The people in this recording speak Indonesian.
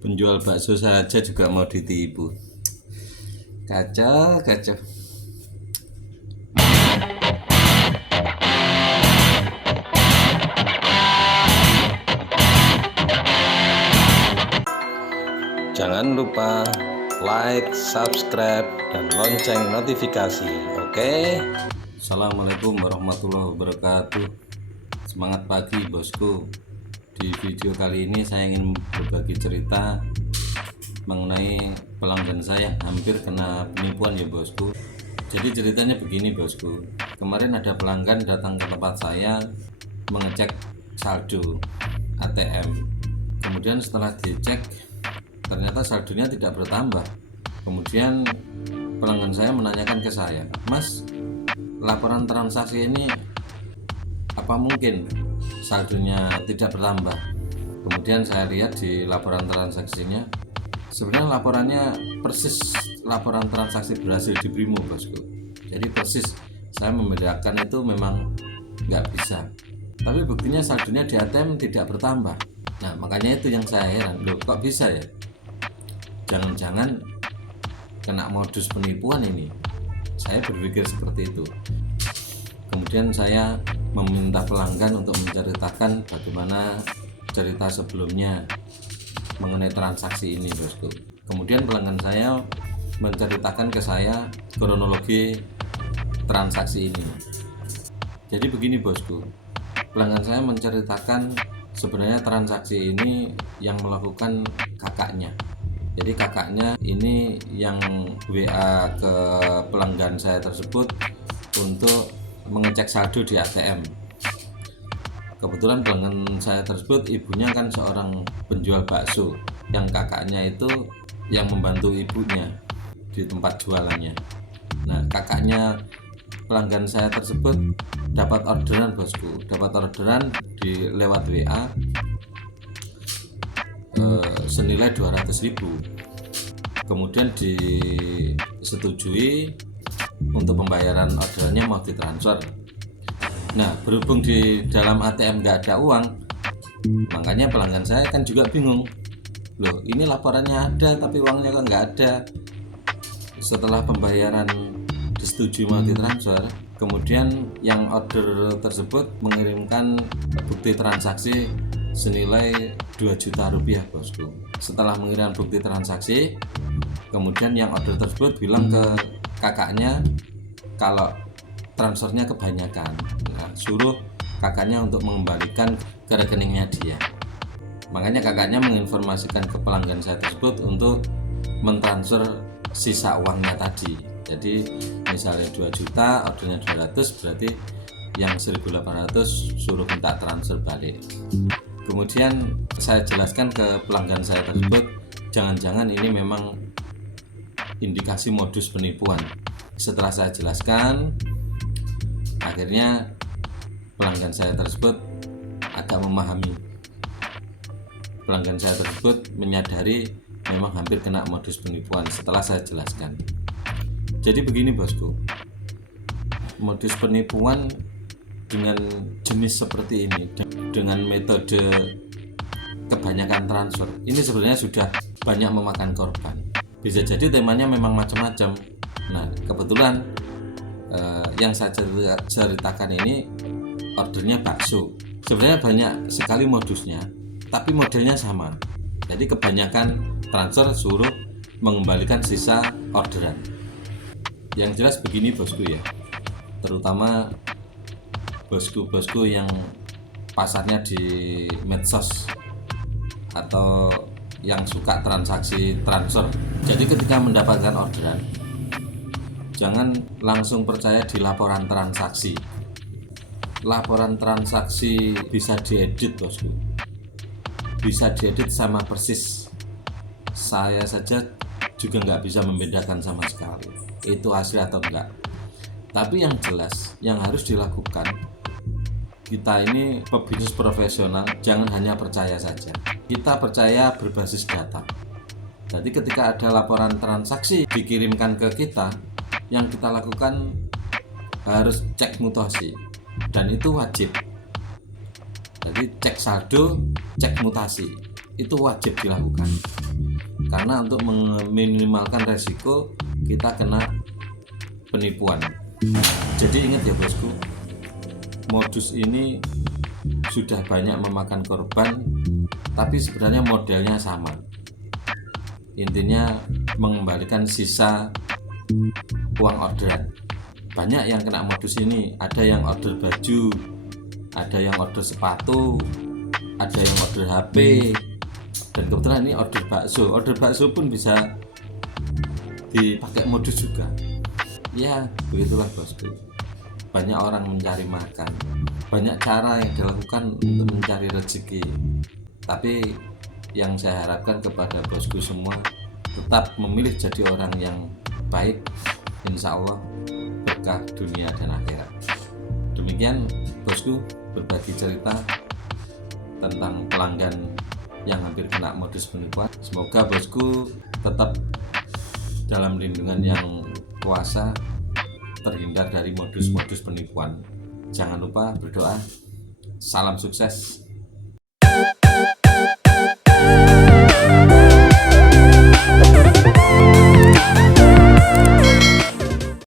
Penjual bakso saja juga mau ditipu. Kacau, kacau. Jangan lupa like, subscribe, dan lonceng notifikasi. Oke? Assalamualaikum warahmatullahi wabarakatuh. Semangat pagi bosku. Di video kali ini saya ingin berbagi cerita mengenai pelanggan saya hampir kena penipuan ya bosku. Jadi ceritanya begini bosku. Kemarin ada pelanggan datang ke tempat saya mengecek saldo ATM. Kemudian setelah dicek ternyata saldonya tidak bertambah. Kemudian pelanggan saya menanyakan ke saya, "Mas, laporan transaksi ini apa mungkin saldonya tidak bertambah?" Kemudian saya lihat di laporan transaksinya, sebenarnya laporannya persis laporan transaksi berhasil di Brimo bosku. Jadi persis, saya membedakan itu memang nggak bisa, tapi buktinya saldonya di ATM tidak bertambah. Nah makanya itu yang saya heran, loh kok bisa ya? Jangan-jangan kena modus penipuan ini. Saya berpikir seperti itu. Kemudian saya meminta pelanggan untuk menceritakan bagaimana cerita sebelumnya mengenai transaksi ini bosku. Kemudian pelanggan saya menceritakan ke saya kronologi transaksi ini. Jadi begini bosku, pelanggan saya menceritakan sebenarnya transaksi ini yang melakukan kakaknya. Jadi kakaknya ini yang WA ke pelanggan saya tersebut untuk mengecek saldo di ATM. Kebetulan pelanggan saya tersebut ibunya kan seorang penjual bakso, yang kakaknya itu yang membantu ibunya di tempat jualannya. Nah kakaknya pelanggan saya tersebut dapat orderan bosku, dapat orderan di lewat WA senilai 200.000. Kemudian disetujui untuk pembayaran orderannya mau ditransfer. Nah berhubung di dalam ATM nggak ada uang, makanya pelanggan saya kan juga bingung, loh ini laporannya ada tapi uangnya kok nggak ada. Setelah pembayaran disetujui mau ditransfer, kemudian yang order tersebut mengirimkan bukti transaksi senilai 2 juta rupiah bosku. Setelah mengirimkan bukti transaksi, kemudian yang order tersebut bilang ke kakaknya kalau transfernya kebanyakan. Nah, suruh kakaknya untuk mengembalikan ke rekeningnya dia. Makanya kakaknya menginformasikan ke pelanggan saya tersebut untuk mentransfer sisa uangnya tadi. Jadi misalnya 2 juta, ordernya 200, berarti yang 1.800 suruh minta transfer balik. Kemudian saya jelaskan ke pelanggan saya tersebut, jangan-jangan ini memang indikasi modus penipuan. Setelah saya jelaskan, akhirnya pelanggan saya tersebut agak memahami. Pelanggan saya tersebut menyadari memang hampir kena modus penipuan setelah saya jelaskan. Jadi begini bosku, modus penipuan dengan jenis seperti ini, dengan metode kebanyakan transfer, ini sebenarnya sudah banyak memakan korban. Bisa jadi temanya memang macam-macam. Nah kebetulan yang saya ceritakan ini ordernya bakso. Sebenarnya banyak sekali modusnya, tapi modelnya sama. Jadi kebanyakan transfer suruh mengembalikan sisa orderan. Yang jelas begini bosku ya, terutama bosku-bosku yang pasarnya di medsos atau yang suka transaksi transfer. Jadi ketika mendapatkan orderan, jangan langsung percaya di laporan transaksi. Laporan transaksi bisa diedit bosku, bisa diedit sama persis. Saya saja juga nggak bisa membedakan sama sekali itu asli atau enggak. Tapi yang jelas yang harus dilakukan, kita ini pebisnis profesional, jangan hanya percaya saja. Kita percaya berbasis data. Jadi ketika ada laporan transaksi dikirimkan ke kita, yang kita lakukan harus cek mutasi, dan itu wajib. Jadi cek saldo, cek mutasi, itu wajib dilakukan. karena untuk meminimalkan resiko kita kena penipuan. Jadi ingat ya bosku, modus ini sudah banyak memakan korban, tapi sebenarnya modelnya sama. Intinya mengembalikan sisa uang orderan. Banyak yang kena modus ini, ada yang order baju, ada yang order sepatu, ada yang order HP, dan kebetulan ini order bakso. Order bakso pun bisa dipakai modus juga. Ya begitulah bosku, banyak orang mencari makan, banyak cara yang dilakukan untuk mencari rezeki. Tapi yang saya harapkan kepada bosku semua, tetap memilih jadi orang yang baik, insya Allah berkah dunia dan akhirat. Demikian bosku, berbagi cerita tentang pelanggan yang hampir kena modus penipuan. Semoga bosku tetap dalam lindungan yang kuasa, terhindar dari modus-modus penipuan. Jangan lupa berdoa. Salam sukses.